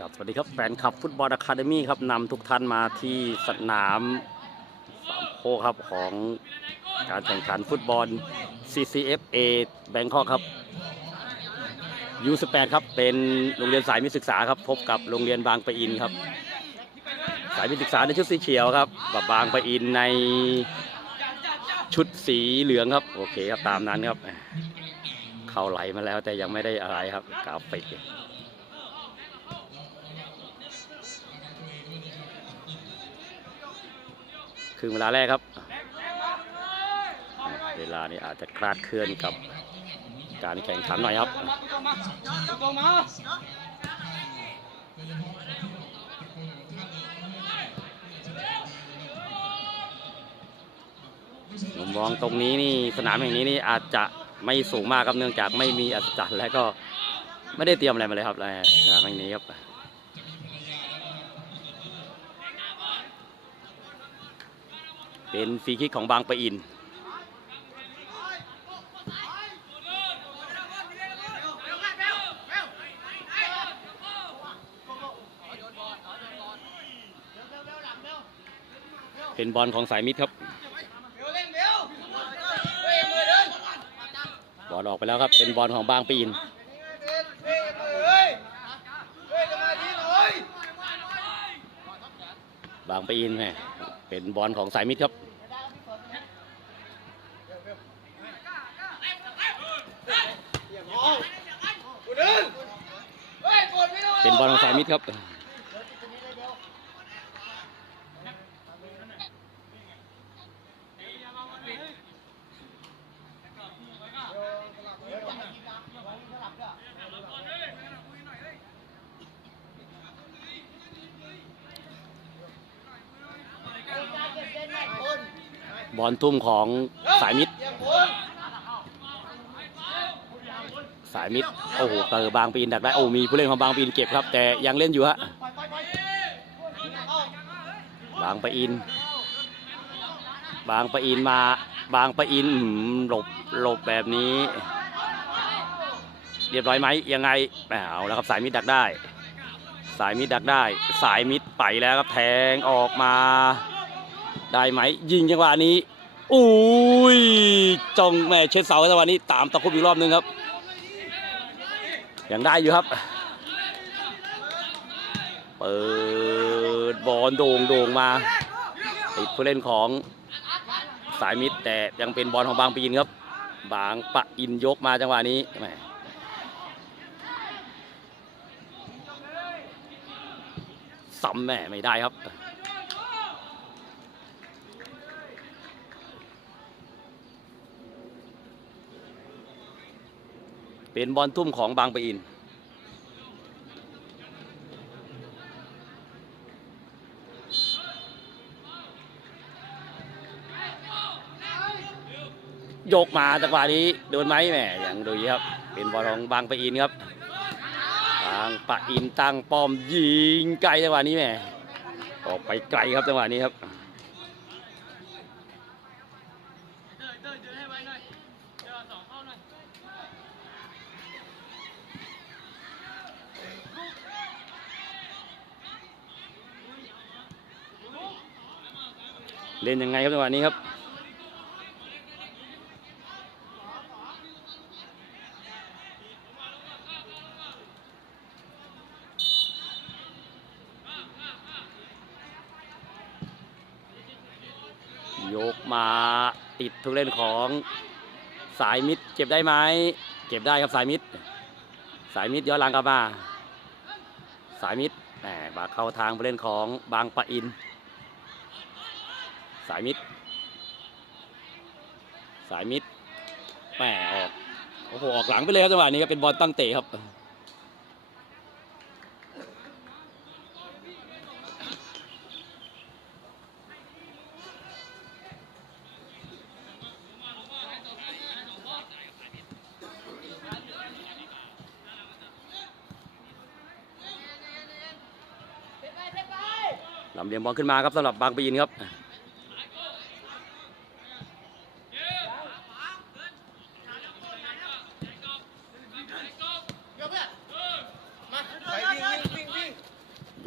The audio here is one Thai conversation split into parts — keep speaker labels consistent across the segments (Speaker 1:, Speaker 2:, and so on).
Speaker 1: กับสวัสดีครับแฟนคลับฟุตบอลอะคาเดมี่ครับนำทุกท่านมาที่สนามสามโคกครับของการแข่งขันฟุตบอล CCFA แบงคอกครับ U18 ครับเป็นโรงเรียนสายมิตรศึกษาครับพบกับโรงเรียนบางปะอินครับ สายมิตรศึกษาในชุดสีเขียวครับกับบางปะอินในชุดสีเหลืองครับโอเคครับตามนั้นครับ เข้าไหลมาแล้วแต่ยังไม่ได้อะไรครับกราฟิก ครึ่งเวลาแรกครับ เวลานี้อาจจะคลาดเคลื่อนกับการแข่งขันหน่อยครับผมมองตรงนี้นี่สนามแห่งนี้นี่อาจจะไม่สูงมากครับเนื่องจากไม่มีอัศจรรย์และก็ไม่ได้เตรียมอะไรมาเลยครับสนามแห่งนี้ครับ เป็นฟรีคิกของบางปะอิน เป็นบอลของสายมิดครับ บอลออกไปแล้วครับ เป็นบอลของบางปะอินบางปะอินแหม เป็นบอลของสายมิดครับเป็นบอลของสายมิดครับ บอลทุ่มของสายมิด สายมิด โอ้โหเตอบางปีนดักได้ โอ้ มีผู้เล่นของบางปีนเก็บครับ แต่ยังเล่นอยู่ฮะ บางปะอิน บางปะอินมา บางปะอินอื้อหือหลบ หลบแบบนี้ เรียบร้อยไหม ยังไงเอาแล้วครับสายมิดดักได้ สายมิดดักได้ สายมิดไปแล้วครับแทงออกมา ได้ไหมยิงจังหวะนี้อุ้ยจงแม่เช็ดเสาจังหวะนี้ตามตะคุบอีกรอบนึงครับยังได้อยู่ครับเปิดบอลโด่งโด่งมาติดผู้เล่นของสายมิดแต่ยังเป็นบอลของบางปีนครับ บางปะอินยกมาจังหวะนี้แหมซ้ำแม่ไม่ได้ครับ เป็นบอลทุ่มของบางปะอิน ยกมาจังหวะนี้โดนไหมแหมอย่างดูครับ เป็นบอลของบางปะอินครับ บางปะอินตั้งป้อมยิงไกลจังหวะนี้แหมออกไปไกลครับจังหวะนี้ครับ เล่นยังไงครับจังหวะนี้ครับยกมาติดทุกเล่นของสายมิดเก็บได้ไหมเก็บได้ครับสายมิดสายมิดย้อนหลังกลับมา สายมิดแหมมาเข้าทางผู้เล่นของบางปะอิน สายมิด สายมิดแหมออกโอโอ้โหออกหลังไปเลยครับจังหวะนี้ครับเป็นบอลตั้งเตะครับลำเลียงบอลขึ้นมาครับสำหรับบางปะอินครับ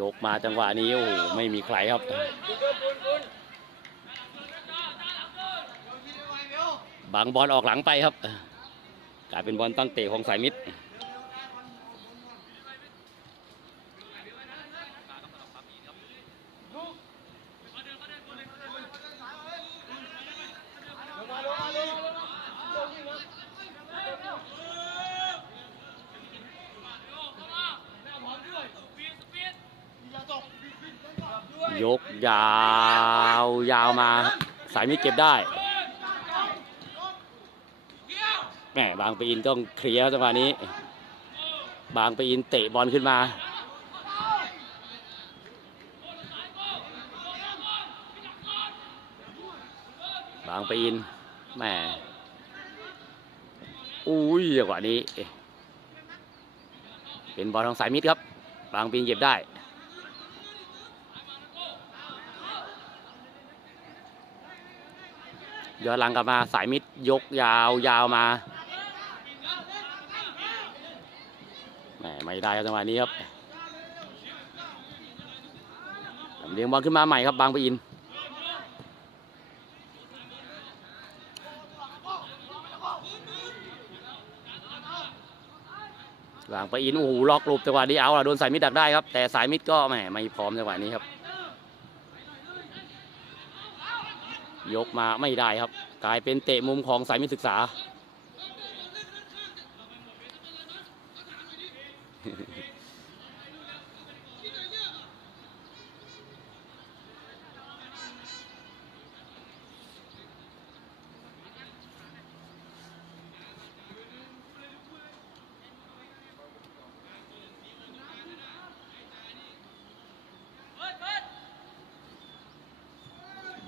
Speaker 1: ยกมา จังหวะนี้โอ้โหไม่มีใครครับบางบอลออกหลังไปครับ กลายเป็นบอลตั้งเตะของสายมิตร ยาวยาวมาสายมิตรเก็บได้แหมบางปะอินต้องเคลียร์จังหวะนี้ บางปะอินเตะบอลขึ้นมาบางปะอินแหมอุ้ยจังหวะนี้ เป็นบอลของสายมิตรครับ บางปะอินเก็บได้ ย้อนหลังกลับมาสายมิดยกยาวยาวมาแหมไม่ได้ครับจังหวะนี้ครับลำเลียงบอลขึ้นมาใหม่ครับบางปะอินบางปะอินโอ้โหล็อกหลบจังหวะนี้เอาล่ะโดนสายมิดดักได้ครับ แต่สายมิดก็แหมไม่พร้อมจังหวะนี้ครับ ยกมาไม่ได้ครับ กลายเป็นเตะมุมของสายมิตรศึกษา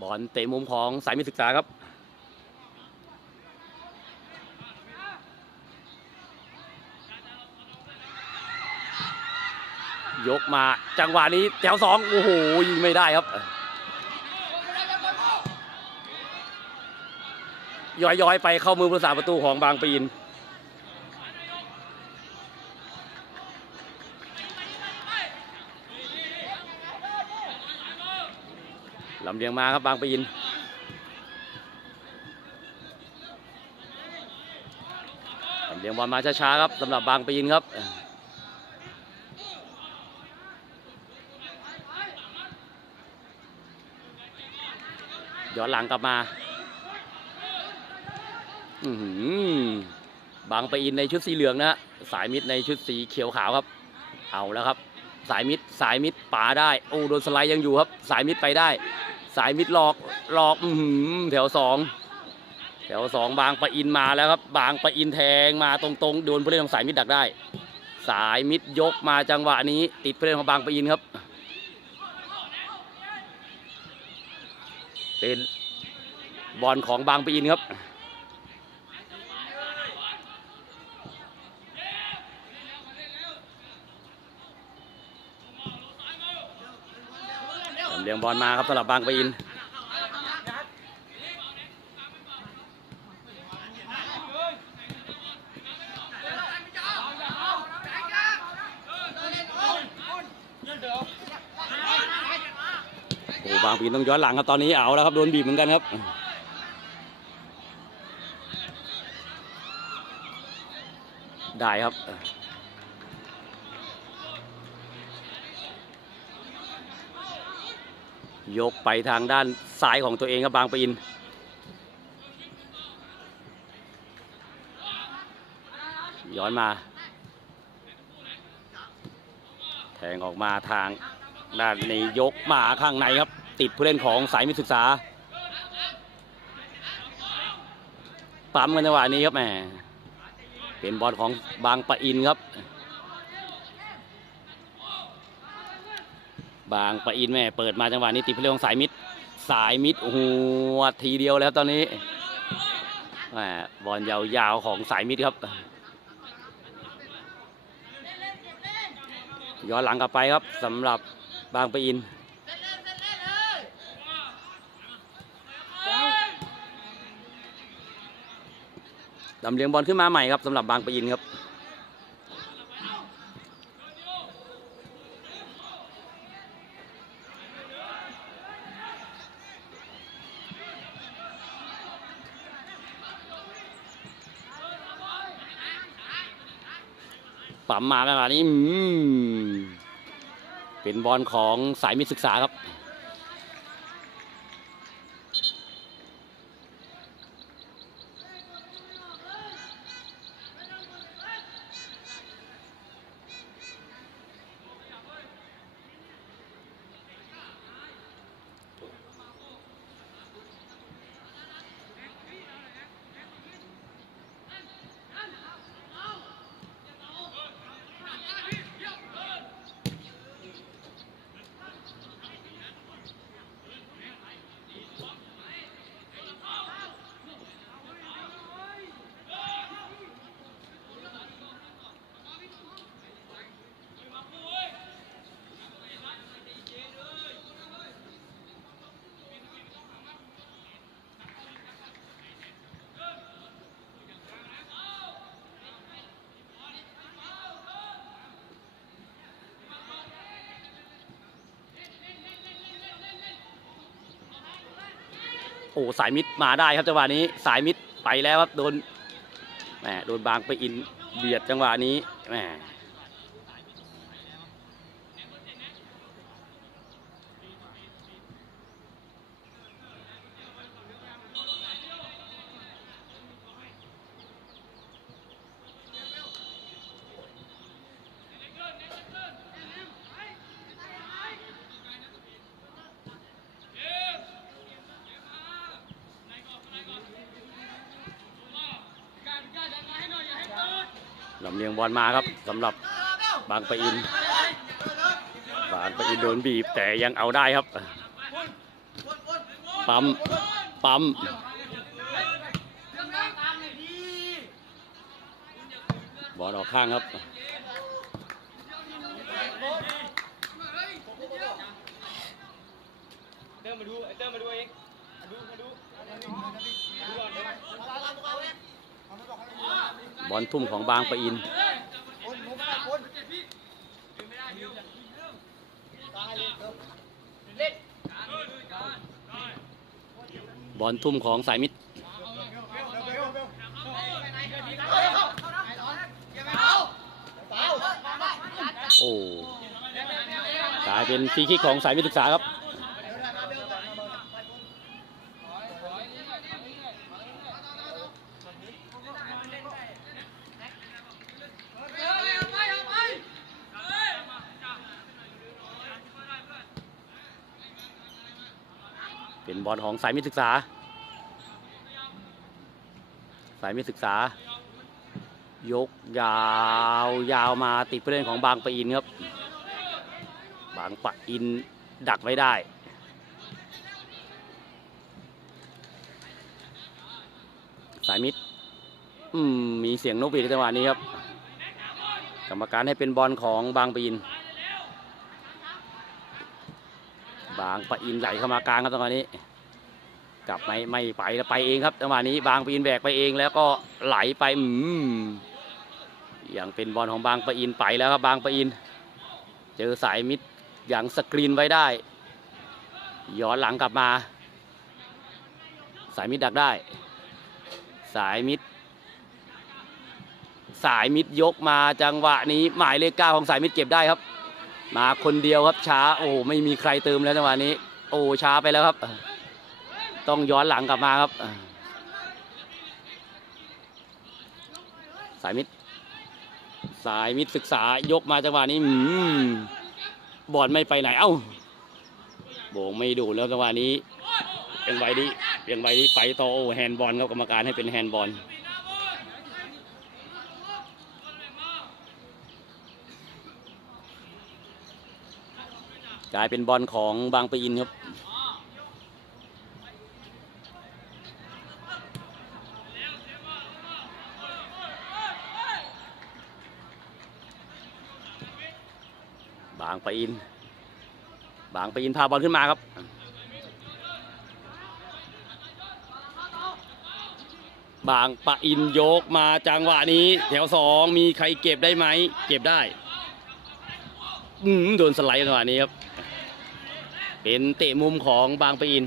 Speaker 1: บอลเตะมุมของสายมิตรศึกษาครับ ยกมาจังหวะนี้แถวสองโอ้โหยิงไม่ได้ครับย้อยๆไปเข้ามือผู้สาประตูของบางปีน เลียงมาครับบางปะอินลำเลียงบอลมาช้าๆครับสำหรับบางปะอินครับย้อนหลังกลับมาบางปะอินในชุดสีเหลืองนะฮะสายมิดในชุดสีเขียวขาวครับ เอาแล้วครับ สายมิดสายมิดป่าได้ โอ้โดนสไลด์ยังอยู่ครับ สายมิดไปได้ สายมิดหลอกหลอกอืแถวสองแถวสองบางปะอินมาแล้วครับ บางปะอินแทงมาตรงๆโดนผู้เล่นของสายมิดดักได้ สายมิดยกมาจังหวะนี้ ติดผู้เล่นของบางปะอินครับ เป็นบอลของบางปะอินครับ ลำเลียงบอลมาครับสำหรับบางปะอินโอ้บางปะอินต้องย้อนหลังครับตอนนี้เอาแล้วครับโดนบีบเหมือนกันครับได้ครับ ยกไปทางด้านซ้ายของตัวเองครับบางปะอิน ย้อนมา แทงออกมาทางด้านนี้ยกมาข้างในครับ ติดผู้เล่นของสายมิตรศึกษา ปั๊มกันจังหวะนี้ครับแหมเป็นบอลของบางปะอินครับ บางปะอินแม่เปิดมาจังหวะนี้ติดเพลของสายมิดสายมิดโอ้โหทีเดียวแล้วตอนนี้แหม่บอลยาวๆของสายมิดครับ ย้อนหลังกลับไปครับสำหรับบางปะอินลำเลียงบอลขึ้นมาใหม่ครับสำหรับบางปะอินครับำมมาขนาดนี้เป็นบอลของสายมิตรศึกษาครับ อ้สายมิดมาได้ครับจังหวะนี้สายมิดไปแล้วครับโดนแหมโดนบางไปอินเบียดจังหวะนี้แหมลำเลียง บอลมาครับสำหรับบางปะอิน บางปะอินโดนบีบแต่ยังเอาได้ครับ ปั๊ม ปั๊มบอลออกข้างครับ
Speaker 2: เติมมาดูไอเติมมาดูเองมาดูมาดูดูก่อน
Speaker 1: บอลทุ่มของบางปะอินบอลทุ่มของสายมิตรโอ้กลายเป็นฟรีคิกของสายมิตรศึกษาครับ เป็น บอลของสายมิตรศึกษา สายมิตรศึกษา ยกยาวยาวมาติดผู้เล่นของบางปะอินครับ บางปะอินดักไว้ได้สายมิตรมมีเสียงนกหวีดในจังหวะนี้ครับ กรรมการให้เป็นบอลของบางปะอิน บางปะอินไหลเข้ามากลางครับจังหวะนี้ กลับไม่ไม่ไปแล้วไปเองครับจังหวะนี้บางปะอินแบกไปเองแล้วก็ไหลไปอืมอย่างเป็นบอลของบางปะอินไปแล้วครับบางปะอิน เจอสายมิดอย่างสกรีนไว้ได้ย้อนหลังกลับมา สายมิดดักได้ สายมิดสายมิดยกมาจังหวะนี้หมายเลขเก้าของสายมิดเก็บได้ครับ มาคนเดียวครับช้าโอ้ไม่มีใครเติมแล้วจังหวะนี้ โอ้ช้าไปแล้วครับ ต้องย้อนหลังกลับมาครับ สายมิด สายมิดศึกษายกมาจังหวะนี้บอลไม่ไปไหน เอ้า โบงไม่ดูแล้วจังหวะนี้เพียงไวดีเพียงไวดีไปตโอแฮนด์บอลครับกรรมการให้เป็นแฮนด์บอลกลายเป็นบอลของบางปะอินครับางปะอิน บางปะอินพาบอลขึ้นมาครับบางปะอินยกมาจังหวะนี้ แถวสองมีใครเก็บได้ไหม เก็บได้ อืมโดนสไลด์จังหวะนี้ครับ เป็นเตะมุมของบางปะอิน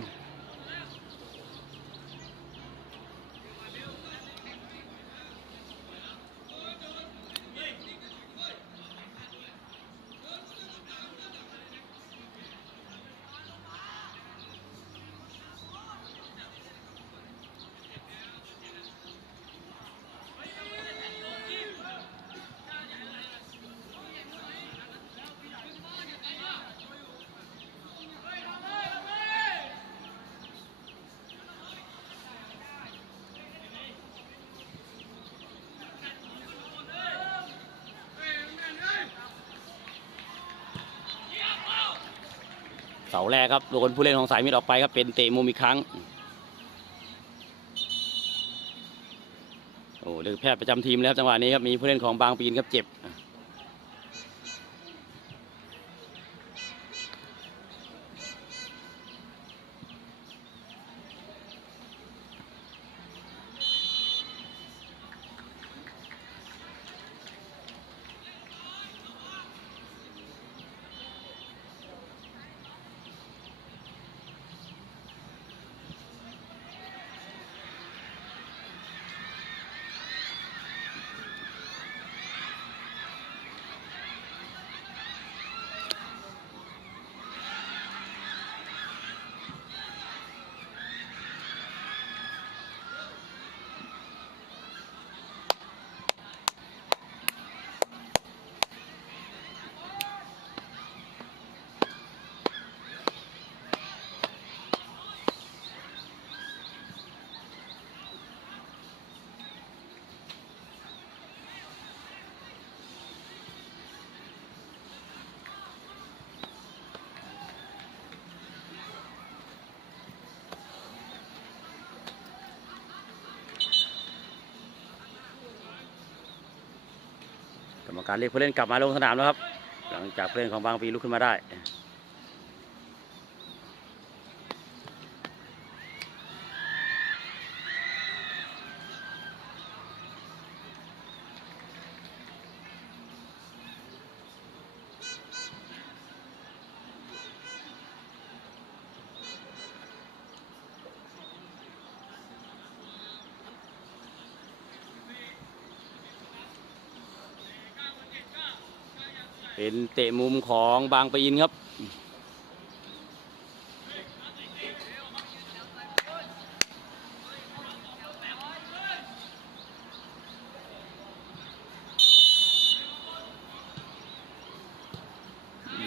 Speaker 1: เสาแรกครับโดนผู้เล่นของสายมิดออกไปครับเป็นเตะมุมอีกครั้งโอ้เลือกแพทย์ประจำทีมแล้วจังหวะนี้ครับมีผู้เล่นของบางปีนครับเจ็บ รรมการเรียกผู้เล่นกลับมาลงสนามแล้วครับ หลังจากผู้เล่นของบางปีลุกขึ้นมาได้ เป็นเตะมุมของบางปะอินครับ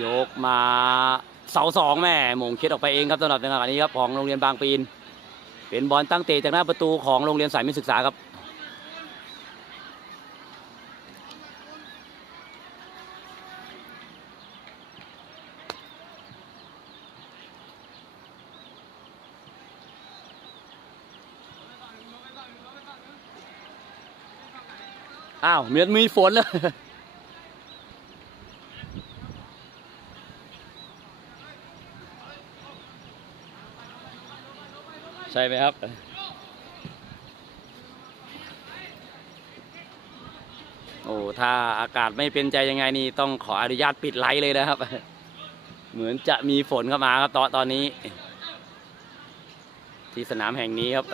Speaker 1: ยกมาเสาสองแม่หมงคิดออกไปเองครับสำหรับจังหวะนี้ครับของโรงเรียนบางปีน เป็นบอลตั้งเตะจากหน้าประตูของโรงเรียนสายมิตรศึกษาครับ เหมือนมีฝนเลยใช่ไหมครับโอ้ถ้าอากาศไม่เป็นใจยังไงนี่ต้องขออนุญาตปิดไลฟ์เลยนะครับ เหมือนจะมีฝนเข้ามาครับตอนตอนนี้ ที่สนามแห่งนี้ครับ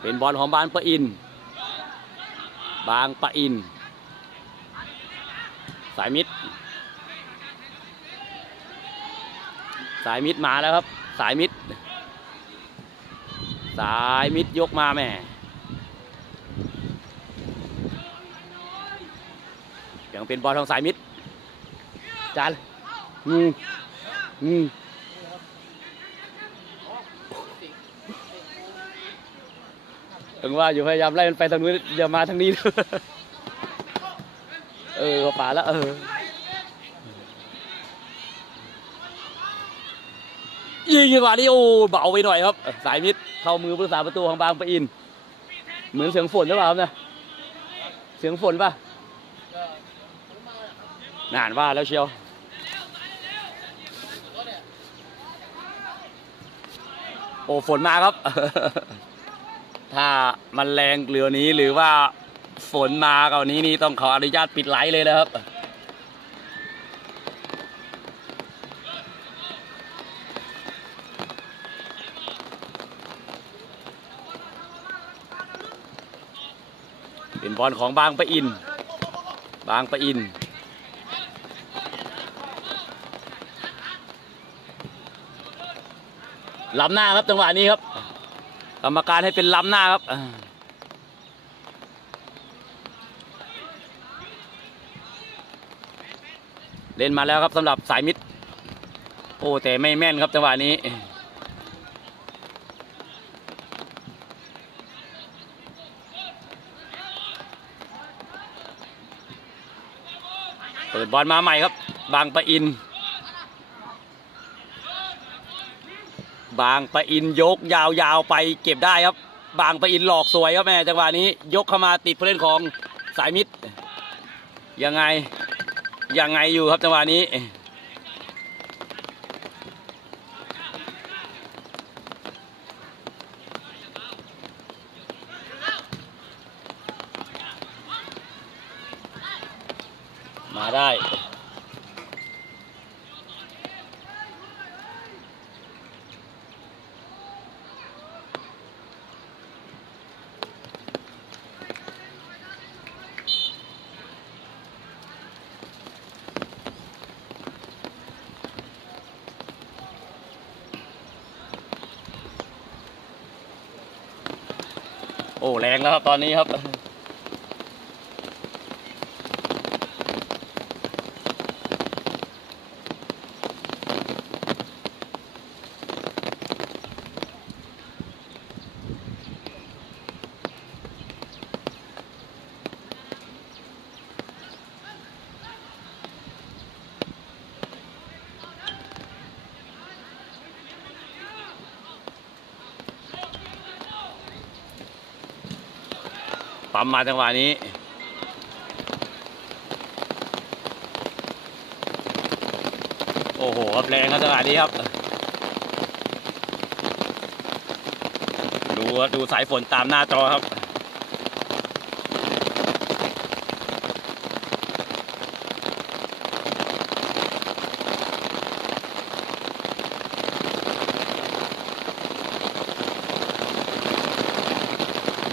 Speaker 1: เป็นบอลของบางปะอิน บางปะอิน สายมิด สายมิดมาแล้วครับ สายมิด สายมิดยกมาแม่ยังเป็นบอลของสายมิดจานอืมอืม ถึงว่าอยู่พยายามไล่มันไปทางนู้นอย่ามาทางนี้เออเขาป่าแล้วเออยิงจังหวะนี้โอ้เบาไปหน่อยครับ สายมิดเข้ามือผู้รักษาประตูของบางปะอิน เหมือนเสียงฝนหรือเปล่าครับเนี่ยเสียงฝนป่ะนานว่าแล้วเชียวโอ้ฝนมาครับ ถ้ามันแรงเรือนี้หรือว่าฝนมาเก่านี้นี่ต้องขออนุญาตปิดไลฟ์เลยนะครับเป็นบอลของบางปะอิน บางปะอิน ล้ำหน้าครับจังหวะนี้ครับ กรรมการให้เป็นล้ำหน้าครับเล่นมาแล้วครับสำหรับสายมิด โอ้แต่ไม่แม่นครับจังหวะนี้ เปิดบอลมาใหม่ครับ บางปะอิน บางปะอินยกยาวๆไปเก็บได้ครับ บางปะอินหลอกสวยครับแม่จังหวะนี้ยกเข้ามาติดผู้เล่นของสายมิดยังไงยังไงอยู่ครับจังหวะนี้ แรงแล้วครับตอนนี้ครับ ปั๊มมาจังหวะนี้โอ้โหครับแรงครับจังหวะนี้ครับ ดูดูสายฝนตามหน้าจอครับ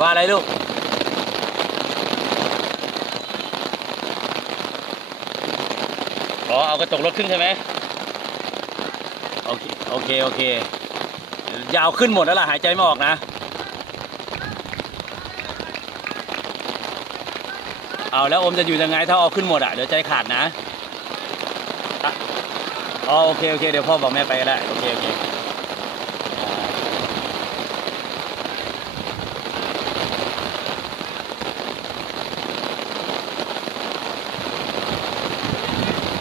Speaker 1: ว่าอะไรลูก อ๋อ เอา กระจกรถขึ้นใช่ไหมโอเคโอเคโอเค ยาวขึ้นหมดแล้วล่ะ หายใจไม่ออกนะ เอาแล้วอมจะอยู่ยังไงถ้าเอาขึ้นหมดอะ เดี๋ยวใจขาดนะอะอ๋อโอเคโอเคเดี๋ยวพ่อบอกแม่ไปก็ได้โอเคโอเค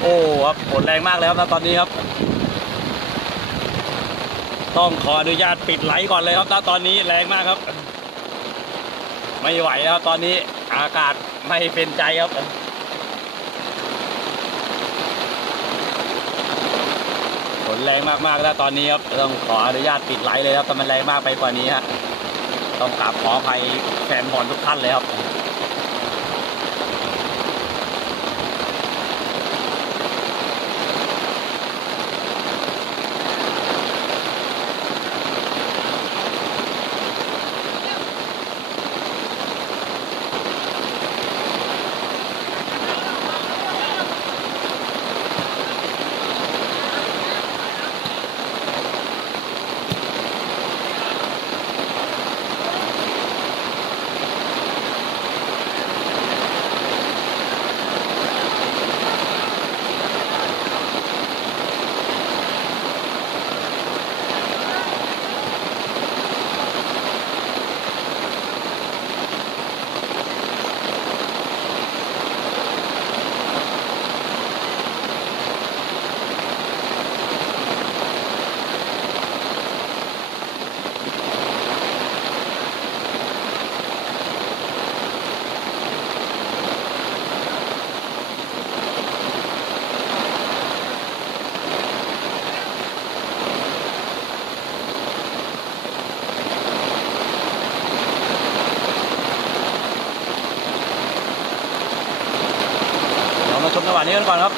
Speaker 1: โอ้ครับฝนแรงมากเลยครับตอนนี้ครับ ต้องขออนุญาตปิดไลฟ์ก่อนเลยครับตอนนี้แรงมากครับ ไม่ไหวแล้วครับตอนนี้อากาศไม่เป็นใจครับฝนแรงมากๆแล้วตอนนี้ครับต้องขออนุญาตปิดไลฟ์เลยครับถ้ามันแรงมากไปกว่านี้ฮะต้องกราบขออภัยแฟนบอลทุกท่านเลยครับ
Speaker 2: กันก่อนครับ